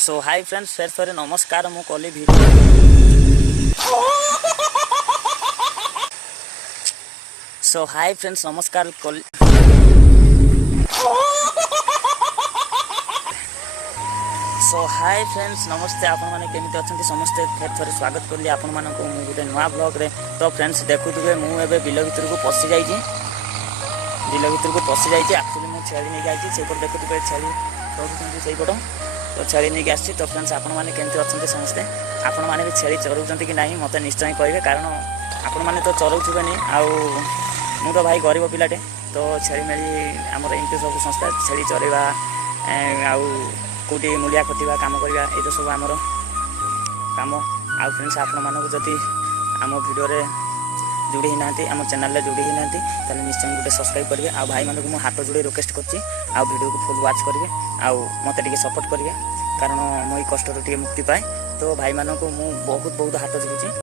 सो hi friends फेर फेर नमस्कार मु कली वीडियो सो हाय फ्रेंड्स नमस्कार कली सो हाय फ्रेंड्स नमस्ते आपण माने केमिति अछंती समस्ते फेर फेर स्वागत करली आपण मानको मु गुटे नवा ब्लॉग रे। तो फ्रेंड्स देखुथुबे मु एबे बिल भितर को पसी जाईची एक्चुअली मु छेली नै जाईची से पर देखुथुबे छेली चरुचंती सेई पटो तो छेली नै आसी। तो फ्रेंड्स आपण माने केमिति अछंती समस्ते आपण माने भी छेली चरुचंती कि नाही मते निश्चय कहबे कारण आपण माने तो चरुथुबे नि आ मु तो भाई गरीब पिलाटे तो छेली मेली हमर इनके सब संस्था छेली चरेबा आ कौटी मूलिया खटिवा काम करवा ये तो सब आमर काम आ फ्रेंड्स आपण मानक जदि आम वीडियो रे जोड़ी ना आम चैनल रे जोड़ी ना निश्चय गोटे सब्सक्राइब करेंगे। आ भाई मानक मु हाथ जोड़ी रिक्वेस्ट करछि आ वीडियो को फुल वॉच करेंगे आ मते टिके सपोर्ट करेंगे कारण मो कष्ट टिके मुक्ति पाए। तो भाई मानक मु बहुत बहुत हाथ जोड़ुछि।